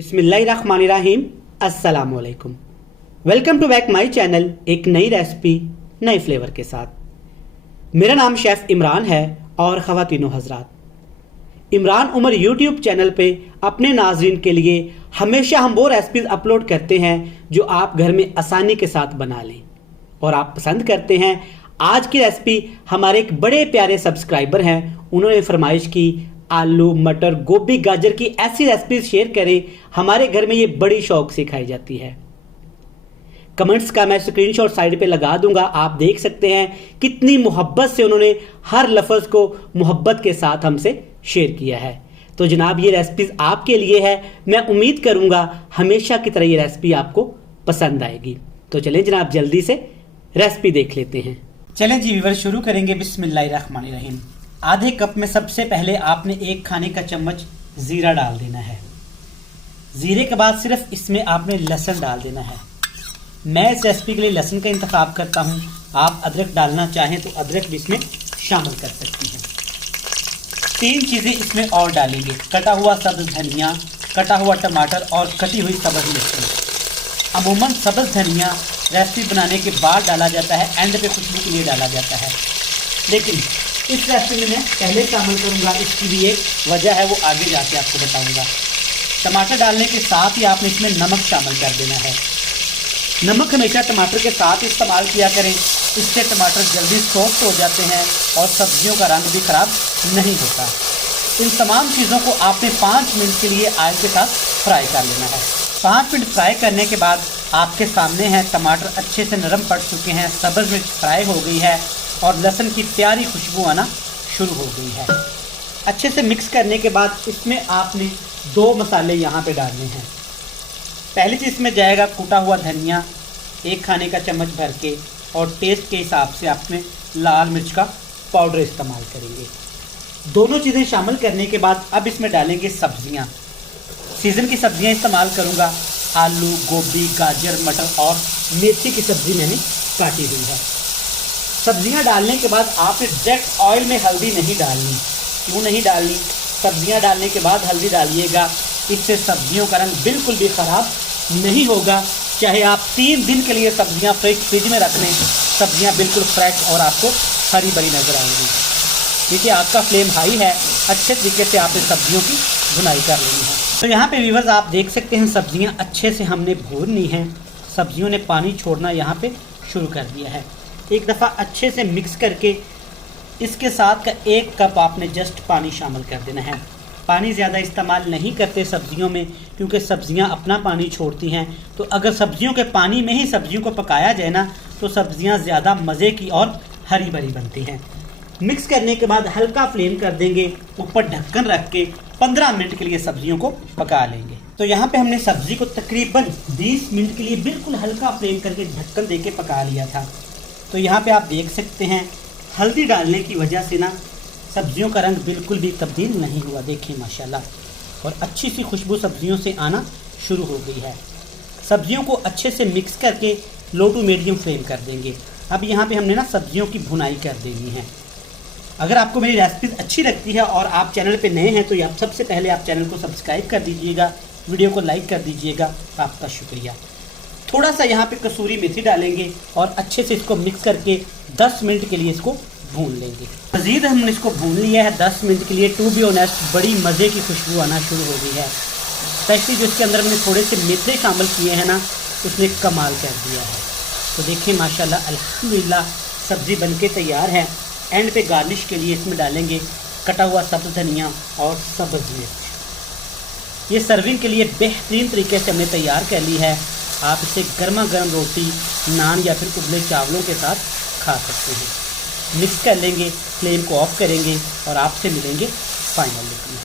बिस्मिल्लाहिर्रहमानिर्रहीम। अस्सलाम वालेकुम। Welcome to back my channel, एक नई रेसिपी नए फ्लेवर के साथ। मेरा नाम शेफ इमरान है और ख़वातीनो हजरात, इमरान उमर यूट्यूब चैनल पे अपने नाजरीन के लिए हमेशा हम वो रेसिपीज अपलोड करते हैं जो आप घर में आसानी के साथ बना लें और आप पसंद करते हैं। आज की रेसिपी हमारे एक बड़े प्यारे सब्सक्राइबर हैं, उन्होंने फरमाइश की आलू मटर गोभी गाजर की ऐसी रेसिपीज शेयर करें, हमारे घर में ये बड़ी शौक से खाई जाती है। कमेंट्स का मैं स्क्रीनशॉट साइड पे लगा दूंगा, आप देख सकते हैं कितनी मोहब्बत से उन्होंने हर लफ्ज को मोहब्बत के साथ हमसे शेयर किया है। तो जनाब ये रेसिपीज आपके लिए है, मैं उम्मीद करूंगा हमेशा की तरह ये रेसिपी आपको पसंद आएगी। तो चलें जनाब जल्दी से रेसिपी देख लेते हैं। चलें जी व्यूअर, शुरू करेंगे। बिस्मिल्लाहिर्रहमानिर्रहीम। आधे कप में सबसे पहले आपने एक खाने का चम्मच जीरा डाल देना है। जीरे के बाद सिर्फ इसमें आपने लहसुन डाल देना है। मैं इस रेसिपी के लिए लहसुन का इंतखाब करता हूँ, आप अदरक डालना चाहें तो अदरक भी इसमें शामिल कर सकती हैं। 3 चीज़ें इसमें और डालेंगे, कटा हुआ सब्ज धनिया, कटा हुआ टमाटर और कटी हुई सब्ज मिर्ची। अमूमन सब्ज धनिया रेसिपी बनाने के बाद डाला जाता है, एंड पे खुशबू के लिए डाला जाता है, लेकिन इस रेसिपी में मैं पहले शामिल करूंगा। इसकी भी एक वजह है, वो आगे जाके आपको बताऊंगा। टमाटर डालने के साथ ही आपने इसमें नमक शामिल कर देना है। नमक हमेशा टमाटर के साथ इस्तेमाल किया करें, इससे टमाटर जल्दी सॉफ्ट हो जाते हैं और सब्जियों का रंग भी ख़राब नहीं होता। इन तमाम चीज़ों को आपने 5 मिनट के लिए ऑयल के साथ फ्राई कर लेना है। 5 मिनट फ्राई करने के बाद आपके सामने है टमाटर अच्छे से नरम पड़ चुके हैं, सब्ज़ मिर्च फ्राई हो गई है और लहसुन की प्यारी खुशबू आना शुरू हो गई है। अच्छे से मिक्स करने के बाद इसमें आपने 2 मसाले यहाँ पे डालने हैं। पहली चीज़ इसमें जाएगा कूटा हुआ धनिया 1 खाने का चम्मच भर के, और टेस्ट के हिसाब से आपने लाल मिर्च का पाउडर इस्तेमाल करेंगे। दोनों चीज़ें शामिल करने के बाद अब इसमें डालेंगे सब्जियाँ। सीज़न की सब्जियाँ इस्तेमाल करूँगा, आलू गोभी गाजर मटर और मेथी की सब्ज़ी मैंने काटी हुई है। सब्जियां डालने के बाद आपने डायरेक्ट ऑयल में हल्दी नहीं डालनी। क्यों नहीं डालनी? सब्जियां डालने के बाद हल्दी डालिएगा, इससे सब्जियों का रंग बिल्कुल भी ख़राब नहीं होगा। चाहे आप 3 दिन के लिए सब्जियां फ्रिज में रख लें, सब्जियां बिल्कुल फ्रेश और आपको हरी भरी नज़र आएंगी। देखिए आपका फ्लेम हाई है, अच्छे तरीके से आपने सब्जियों की भुनाई कर लेनी है। तो यहाँ पे व्यूअर्स आप देख सकते हैं सब्जियाँ अच्छे से हमने भून ली हैं। सब्जियों ने पानी छोड़ना यहाँ पर शुरू कर दिया है। एक दफ़ा अच्छे से मिक्स करके इसके साथ का 1 कप आपने जस्ट पानी शामिल कर देना है। पानी ज़्यादा इस्तेमाल नहीं करते सब्जियों में, क्योंकि सब्जियां अपना पानी छोड़ती हैं। तो अगर सब्जियों के पानी में ही सब्जियों को पकाया जाए ना, तो सब्जियां ज़्यादा मज़े की और हरी भरी बनती हैं। मिक्स करने के बाद हल्का फ्लेम कर देंगे, ऊपर ढक्कन रख के 15 मिनट के लिए सब्जियों को पका लेंगे। तो यहाँ पे हमने सब्जी को तकरीबन 20 मिनट के लिए बिल्कुल हल्का फ्लेम करके ढक्कन दे के पका लिया था। तो यहाँ पे आप देख सकते हैं हल्दी डालने की वजह से ना सब्जियों का रंग बिल्कुल भी तब्दील नहीं हुआ। देखिए माशाल्लाह, और अच्छी सी खुशबू सब्जियों से आना शुरू हो गई है। सब्जियों को अच्छे से मिक्स करके लो टू मीडियम फ्लेम कर देंगे। अब यहाँ पे हमने ना सब्जियों की भुनाई कर देनी है। अगर आपको मेरी रेसिपीज़ अच्छी लगती है और आप चैनल पे नए हैं तो आप सबसे पहले आप चैनल को सब्सक्राइब कर दीजिएगा, वीडियो को लाइक कर दीजिएगा, आपका शुक्रिया। थोड़ा सा यहाँ पे कसूरी मेथी डालेंगे और अच्छे से इसको मिक्स करके 10 मिनट के लिए इसको भून लेंगे। मज़ीद हमने इसको भून लिया है 10 मिनट के लिए। टू बी ऑनेस्ट बड़ी मज़े की खुशबू आना शुरू हो गई है। स्पेशली जो इसके अंदर मैंने थोड़े से मेथी शामिल किए हैं ना, उसने कमाल कर दिया है। तो देखिए माशाल्लाह अल्हम्दुलिल्लाह सब्ज़ी बनके तैयार है। एंड पे गार्निश के लिए इसमें डालेंगे कटा हुआ सब्ज़ धनिया और सब्ज़ मिर्च। ये सर्विंग के लिए बेहतरीन तरीके से हमने तैयार कर ली है। आप इसे गर्मा गर्म रोटी, नान या फिर उबले चावलों के साथ खा सकते हैं। मिक्स कर लेंगे, फ्लेम को ऑफ करेंगे और आपसे मिलेंगे फाइनल लुक में।